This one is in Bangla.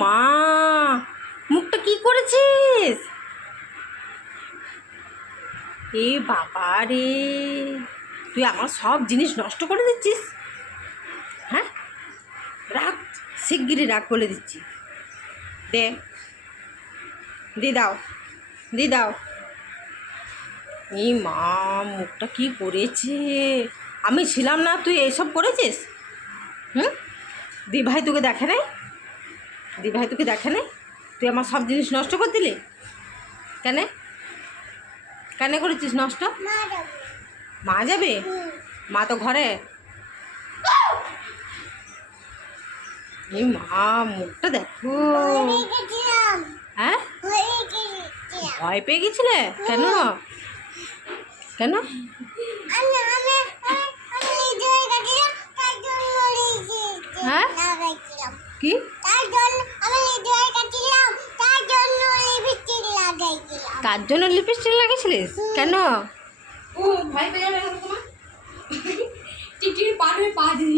মা, মুখটা কি করেছিস? এ বাবা রে, তুই আমার সব জিনিস নষ্ট করে দিচ্ছিস? হ্যাঁ? রাখ, শিগগিরই রাখ বলে দিচ্ছি। দে দি দাও দি দাও। এই মা, মুখটা কি করেছে? আমি ছিলাম না, তুই এইসব করেছিস? হুম? দি ভাই তোকে দেখে নাই? দি ভাই তোকে দেখে তুই আমার সব জিনিস নষ্ট করে দিলি? কেন? কেন করেছিস নষ্ট? মা যাবে। মা তো ঘরে। এই মা মুখটা দেখো। হ্যাঁ? ভয় পেয়ে গেছিলে? কেন? কেন? হ্যাঁ? কি? তার জন্য লিপস্টিক লাগিয়েছিলিস? কেন? ও ভাই পার হয়ে পা দিয়ে